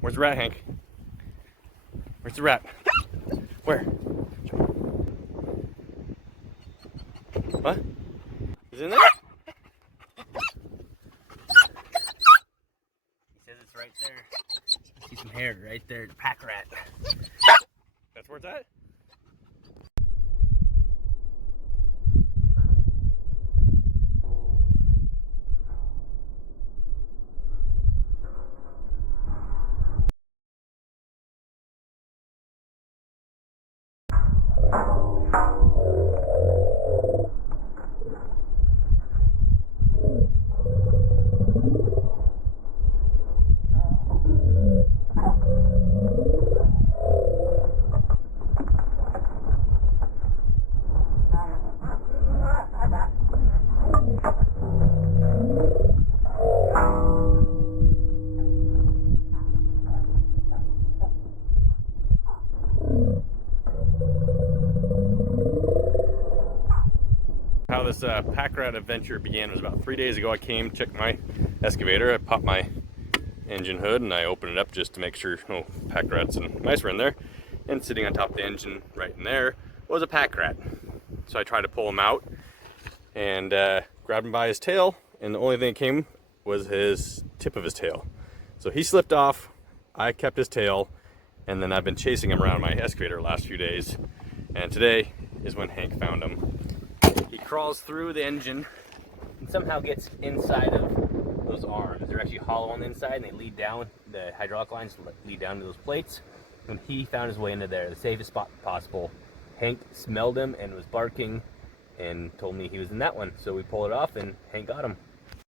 Where's the rat, Hank? Where's the rat? Where? What? Is it in there? He says it's right there. I see some hair right there. Pack rat. That's where it's at? How this pack rat adventure began was about 3 days ago. I came, checked my excavator, I popped my engine hood and I opened it up just to make sure no pack rats and mice were in there. And sitting on top of the engine right in there was a pack rat. So I tried to pull him out and grabbed him by his tail, and the only thing that came was his tip of his tail. So he slipped off, I kept his tail, and then I've been chasing him around my excavator the last few days. And today is when Hank found him. He crawls through the engine and somehow gets inside of those arms. They're actually hollow on the inside and they lead down, the hydraulic lines lead down to those plates. And he found his way into there, the safest spot possible. Hank smelled him and was barking and told me he was in that one. So we pulled it off and Hank got him.